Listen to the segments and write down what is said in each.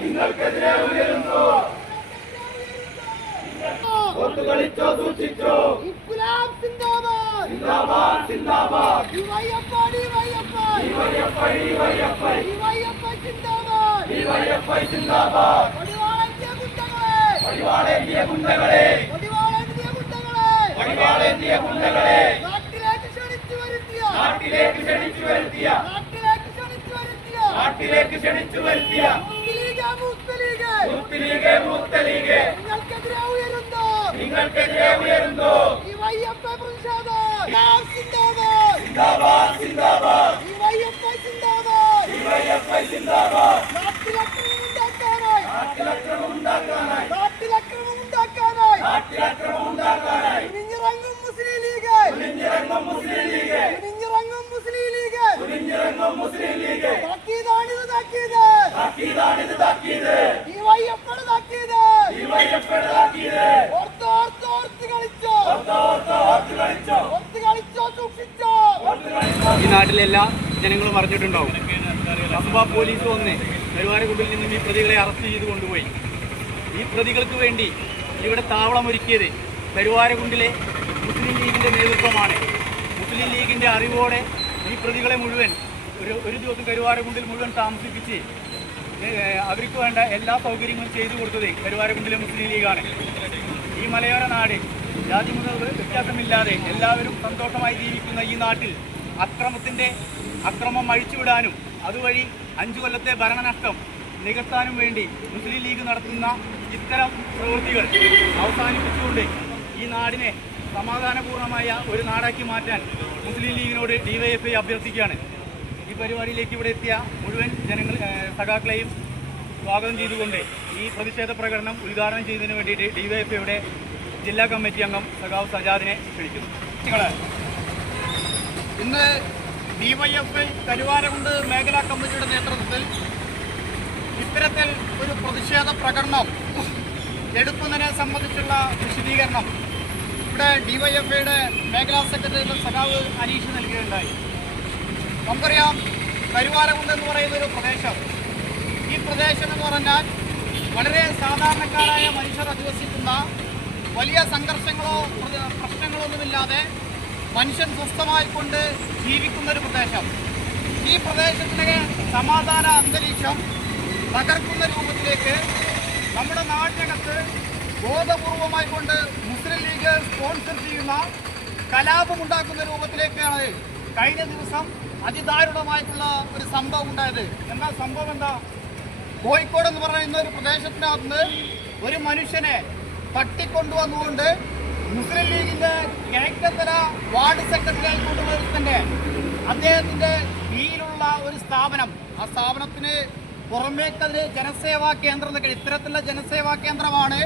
നിങ്ങൾക്കെതിരെ ഉയരുന്നു ഒത്തു കളിച്ചോ സൂക്ഷിച്ചോ സിന്ദാബാദ് സിന്ദാബാദ് ഒടിവാളെത്തിയ ഗുണ്ടകളെ. വഴിവാളേന്തിയ ഗുണ്ടകളെ. ഒടിവാളെത്തിയ ഗുണ്ടകളെ. ഈ നാട്ടിലെല്ലാ ജനങ്ങളും അറിഞ്ഞിട്ടുണ്ടാവും. കസുബ പോലീസ് വന്ന് കരുവാരക്കുണ്ടിൽ നിന്നും ഈ പ്രതികളെ അറസ്റ്റ് ചെയ്ത് കൊണ്ടുപോയി. ഈ പ്രതികൾക്ക് വേണ്ടി ഇവിടെ താവളം ഒരുക്കിയത് കരുവാരക്കുണ്ടിലെ മുസ്ലിം ലീഗിന്റെ നേതൃത്വമാണ്. മുസ്ലിം ലീഗിന്റെ അറിവോടെ ഈ പ്രതികളെ മുഴുവൻ ഒരു ഒരു ദിവസം കരുവാരക്കുണ്ടിൽ മുഴുവൻ താമസിപ്പിച്ച് അവർക്ക് വേണ്ട എല്ലാ സൗകര്യങ്ങളും ചെയ്തു കൊടുത്തത് കരുവാരക്കുണ്ടിലെ മുസ്ലിം ലീഗാണ്. ഈ മലയോര നാട് ജാതി മുതൽ വ്യത്യാസമില്ലാതെ എല്ലാവരും സന്തോഷമായി ജീവിക്കുന്ന ഈ നാട്ടിൽ അക്രമത്തിന്റെ അക്രമം അഴിച്ചുവിടാനും അതുവഴി അഞ്ചു കൊല്ലത്തെ ഭരണനഷ്ടം നികത്താനും വേണ്ടി മുസ്ലിം ലീഗ് നടത്തുന്ന ഇത്തരം പ്രവൃത്തികൾ അവസാനിപ്പിച്ചുകൊണ്ട് ഈ നാടിനെ സമാധാനപൂർണമായ ഒരു നാടാക്കി മാറ്റാൻ മുസ്ലിം ലീഗിനോട് ഡിവൈഎഫ്ഐ അഭ്യർത്ഥിക്കുകയാണ്. ഈ പരിപാടിയിലേക്ക് ഇവിടെ എത്തിയ മുഴുവൻ ജനങ്ങൾ സഖാക്കളെയും സ്വാഗതം ചെയ്തുകൊണ്ട് ഈ പ്രതിഷേധ പ്രകടനം ഉദ്ഘാടനം ചെയ്യുന്നതിന് വേണ്ടിയിട്ട് ഡിവൈഎഫ്ഐയുടെ ജില്ലാ കമ്മിറ്റി അംഗം സഖാവ് സജാദിനെ ക്ഷണിക്കുന്നു. ഇന്ന് ഡിവൈഎഫ്ഐ കരുവാരകുണ്ട് മേഖലാ കമ്മിറ്റിയുടെ നേതൃത്വത്തിൽ ഇത്തരത്തിൽ ഒരു പ്രതിഷേധ പ്രകടനം എടുക്കുന്നതിനെ സംബന്ധിച്ചുള്ള വിശദീകരണം ഇവിടെ ഡിവൈഎഫ്ഐയുടെ മേഖലാ സെക്രട്ടറി സഖാവ് അനീഷ് നൽകുകയുണ്ടായി. നമുക്കറിയാം കരുവാരകുണ്ട് എന്ന് പറയുന്ന ഒരു പ്രദേശം. ഈ പ്രദേശം എന്ന് പറഞ്ഞാൽ വളരെ സാധാരണക്കാരായ മനുഷ്യർ അധിവസിക്കുന്ന വലിയ സംഘർഷങ്ങളോ പ്ര- പ്രശ്നങ്ങളൊന്നുമില്ലാതെ മനുഷ്യൻ സ്വസ്ഥമായിക്കൊണ്ട് ജീവിക്കുന്ന ഒരു പ്രദേശം. ഈ പ്രദേശത്തിന്റെ സമാധാന അന്തരീക്ഷം തകർക്കുന്ന രൂപത്തിലേക്ക് നമ്മുടെ നാട്ടിനകത്ത് ബോധപൂർവമായി കൊണ്ട് മുസ്ലിം ലീഗ് സ്പോൺസർ ചെയ്യുന്ന കലാപമുണ്ടാക്കുന്ന രൂപത്തിലേക്കാണ് കഴിഞ്ഞ ദിവസം അതിദാരുണമായിട്ടുള്ള ഒരു സംഭവം ഉണ്ടായത്. എന്താ സംഭവം എന്താ? കോഴിക്കോട് എന്ന് പറയുന്ന ഒരു പ്രദേശത്തിനകത്ത് ഒരു മനുഷ്യനെ തട്ടിക്കൊണ്ടുവന്നുകൊണ്ട് മുസ്ലിം ലീഗിന്റെ കിഴക്കത്തല വാർഡ് സെക്രട്ടറിയായി കൊണ്ടുവരുത്തന്റെ അദ്ദേഹത്തിന്റെ കീഴിലുള്ള ഒരു സ്ഥാപനം. ആ സ്ഥാപനത്തിന് പുറമേക്കതിന് ജനസേവാ കേന്ദ്രം ഇത്തരത്തിലുള്ള ജനസേവാ കേന്ദ്രമാണ്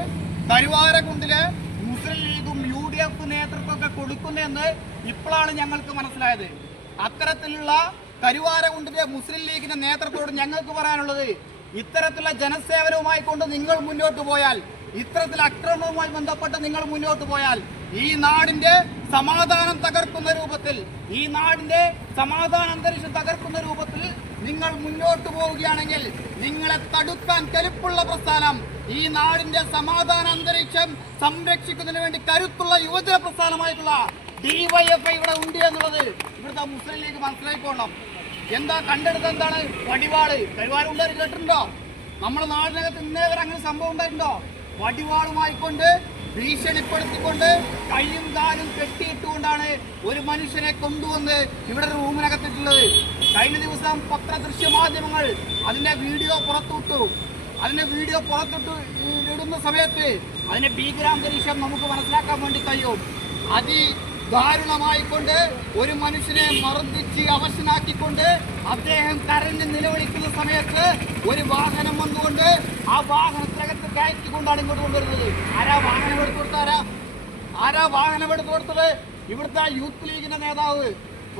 കരുവാരകുണ്ടിലെ മുസ്ലിം ലീഗും എഫ് നേതൃത്വമൊക്കെ കൊടുക്കുന്നതെന്ന് ഇപ്പോഴാണ് ഞങ്ങൾക്ക് മനസ്സിലായത്. അത്തരത്തിലുള്ള കരുവാരകുണ്ടിലെ മുസ്ലിം ലീഗിന്റെ നേതൃത്വത്തോട് ഞങ്ങൾക്ക് പറയാനുള്ളത് ഇത്തരത്തിലുള്ള ജനസേവനവുമായി കൊണ്ട് നിങ്ങൾ മുന്നോട്ട് പോയാൽ ഇത്തരത്തിൽ അക്രമവുമായി ബന്ധപ്പെട്ട് നിങ്ങൾ മുന്നോട്ട് പോയാൽ ഈ നാടിന്റെ സമാധാനം തകർക്കുന്ന രൂപത്തിൽ ഈ നാടിന്റെ സമാധാന അന്തരീക്ഷം തകർക്കുന്ന രൂപത്തിൽ നിങ്ങൾ മുന്നോട്ട് പോവുകയാണെങ്കിൽ നിങ്ങളെ തടുക്കാൻ കരുപ്പുള്ള പ്രസ്ഥാനം ഈ നാടിന്റെ സമാധാന അന്തരീക്ഷം സംരക്ഷിക്കുന്നതിന് വേണ്ടി കരുത്തുള്ള യുവജന പ്രസ്ഥാനമായിട്ടുള്ള ഡിവൈഎഫ്ഐ ഇവിടെ ഉണ്ട് എന്നുള്ളത് ഇവിടുത്തെ മുസ്ലിം ലീഗ് മനസ്സിലാക്കിക്കോണം എന്താ കണ്ടെടുത്ത എന്താണ്? വടിവാൾ. കരുവാരുണ്ടായി കേട്ടിട്ടുണ്ടോ? നമ്മുടെ നാടിനകത്ത് ഇന്നേ വരെ അങ്ങനെ സംഭവം ഉണ്ടായിട്ടുണ്ടോ? വടിവാളുമായിക്കൊണ്ട് ഭീഷണിപ്പെടുത്തിക്കൊണ്ട് കൈയും കാലും കെട്ടിയിട്ടുകൊണ്ടാണ് ഒരു മനുഷ്യനെ കൊണ്ടുവന്ന് ഇവിടെ റൂമിനകത്തിട്ടുള്ളത്. കഴിഞ്ഞ ദിവസം പത്ര ദൃശ്യ മാധ്യമങ്ങൾ അതിന്റെ വീഡിയോ പുറത്തുവിട്ടു. അതിന്റെ വീഡിയോ പുറത്തിട്ട് ഇടുന്ന സമയത്ത് അതിനെ ഭീകരാന്തരീക്ഷം നമുക്ക് മനസ്സിലാക്കാൻ വേണ്ടി കഴിയും. അതി ദാരുണമായിക്കൊണ്ട് ഒരു മനുഷ്യനെ മർദ്ദിച്ച് അവശനാക്കിക്കൊണ്ട് അദ്ദേഹം കരഞ്ഞ് നിലവിളിക്കുന്ന സമയത്ത് ഒരു വാഹനം വന്നുകൊണ്ട് ആ വാഹനത്തിനകത്ത് കയറ്റിക്കൊണ്ടാണ് ഇങ്ങോട്ട് കൊണ്ടുവരുന്നത്. ആരാ വാഹനം എടുത്തു കൊടുത്താരാ ആരാ? വാഹനം എടുത്തു കൊടുത്തത്? ഇവിടുത്തെ യൂത്ത് ലീഗിന്റെ നേതാവ്.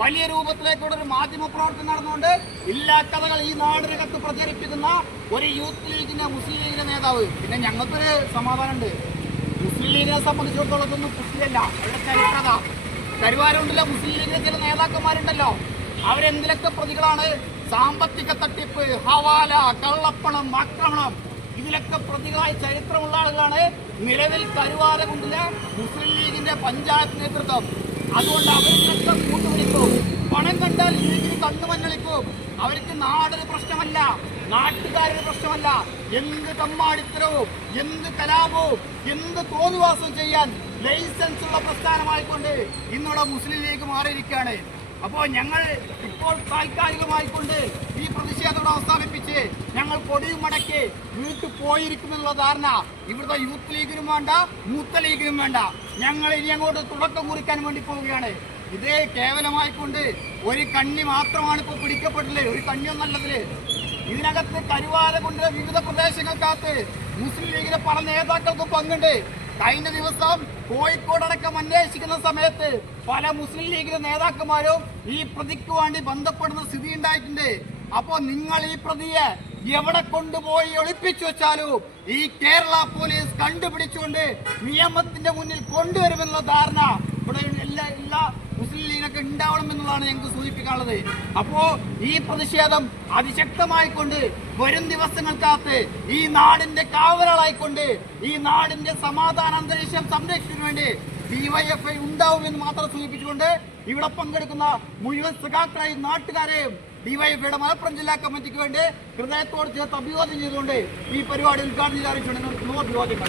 വലിയ രൂപത്തിലേക്കൂടെ ഒരു മാധ്യമ പ്രവർത്തനം നടന്നുകൊണ്ട് ഇല്ലാത്തവകൾ ഈ നാടിനകത്ത് പ്രചരിപ്പിക്കുന്ന ഒരു യൂത്ത് ലീഗിന്റെ മുസ്ലിം ലീഗിന്റെ നേതാവ്. പിന്നെ ഞങ്ങൾക്കൊരു സമാധാനമുണ്ട്. മുസ്ലിം ലീഗിനെ സംബന്ധിച്ചിടത്തോളം ഇതൊന്നും പുസ്തകമല്ല അവരുടെ ചരിത്രത. കരുവാരമുണ്ടല്ലോ മുസ്ലിം ലീഗിലെ ചില നേതാക്കന്മാരുണ്ടല്ലോ. അവരെന്തിലൊക്കെ പ്രതികളാണ്? സാമ്പത്തിക തട്ടിപ്പ് ഹവാല കള്ളപ്പണം ആക്രമണം. ഇതിലൊക്കെ പ്രതികളായ ചരിത്രമുള്ള ആളുകളാണ് നിലവിൽ കരുവാരകുണ്ടിലെ മുസ്ലിം ലീഗിന്റെ പഞ്ചായത്ത് നേതൃത്വം. അതുകൊണ്ട് അവരിലൊക്കെ കൂട്ടുപിടിക്കും. പണം കണ്ടാൽ ലീഗിന് കണ്ണു മഞ്ഞളിക്കും അവർക്ക് നാടൊരു പ്രശ്നമല്ല നാട്ടുകാരുടെ പ്രശ്നമല്ല. എന്ത് തമ്മാടിത്തരവും എന്ത് കലാപവും എന്ത് തോന്നുവാസവും ചെയ്യാൻ ലൈസൻസ് ഉള്ള പ്രസ്ഥാനമായിക്കൊണ്ട് ഇന്നിവിടെ മുസ്ലിം ലീഗ് മാറിയിരിക്കുകയാണ്. അപ്പോൾ ഞങ്ങൾ ഇപ്പോൾ താൽക്കാലികമായിക്കൊണ്ട് ഈ പ്രതിഷേധം അവസാനിപ്പിച്ച് ഞങ്ങൾ കൊടിയും മടക്കി വീട്ടിൽ പോയിരിക്കുമെന്നുള്ള ധാരണ ഇവിടുത്തെ യൂത്ത് ലീഗിനും വേണ്ട മൂത്ത ലീഗിനും വേണ്ട. ഞങ്ങൾ ഇനി അങ്ങോട്ട് തുടക്കം കുറിക്കാൻ വേണ്ടി പോവുകയാണ്. ഇത് കേവലമായിക്കൊണ്ട് ഒരു കണ്ണി മാത്രമാണ് ഇപ്പോൾ പിടിക്കപ്പെട്ടത് ഒരു കണ്ണിയൊന്നല്ലതിൽ ഇതിനകത്ത് കരുവാര കൊണ്ട് വിവിധ പ്രദേശങ്ങൾക്കകത്ത് മുസ്ലിം ലീഗിലെ പല നേതാക്കൾക്കും പങ്കുണ്ട്. കഴിഞ്ഞ ദിവസം കോഴിക്കോട് അടക്കം അന്വേഷിക്കുന്ന സമയത്ത് പല മുസ്ലിം ലീഗിലെ നേതാക്കന്മാരും ഈ പ്രതിക്ക് വേണ്ടി ബന്ധപ്പെടുന്ന സ്ഥിതി ഉണ്ടായിട്ടുണ്ട്. അപ്പോ നിങ്ങൾ ഈ പ്രതിയെ എവിടെ കൊണ്ടുപോയി ഒളിപ്പിച്ചു വെച്ചാലും ഈ കേരള പോലീസ് കണ്ടുപിടിച്ചുകൊണ്ട് നിയമത്തിന്റെ മുന്നിൽ കൊണ്ടുവരുമെന്നുള്ള ധാരണ ഇവിടെ എല്ലാ എല്ലാ ഉണ്ടാവണം എന്നുള്ളതാണ് ഞങ്ങൾക്ക് സൂചിപ്പിക്കാനുള്ളത്. അപ്പോ ഈ പ്രതിഷേധം അതിശക്തമായിക്കൊണ്ട് വരും ദിവസങ്ങൾക്കകത്ത് ഈ നാടിന്റെ കാവലാളായിക്കൊണ്ട് ഈ നാടിന്റെ സമാധാന അന്തരീക്ഷം സംരക്ഷിക്കുന്നതിന് വേണ്ടി ഡിവൈഎഫ്ഐ ഉണ്ടാവുമെന്ന് മാത്രം സൂചിപ്പിച്ചുകൊണ്ട് ഇവിടെ പങ്കെടുക്കുന്ന മുഴുവൻ സഖാക്കളെയും നാട്ടുകാരെയും ഡിവൈഎഫ്ഐയുടെ മലപ്പുറം ജില്ലാ കമ്മിറ്റിക്ക് വേണ്ടി ഹൃദയത്തോട് ചേർത്ത് അഭിവാദ്യം ചെയ്തുകൊണ്ട് ഈ പരിപാടി ഉദ്ഘാടനം ചെയ്ത് അറിയിച്ചുകൊണ്ട് അഭിവാദ്യം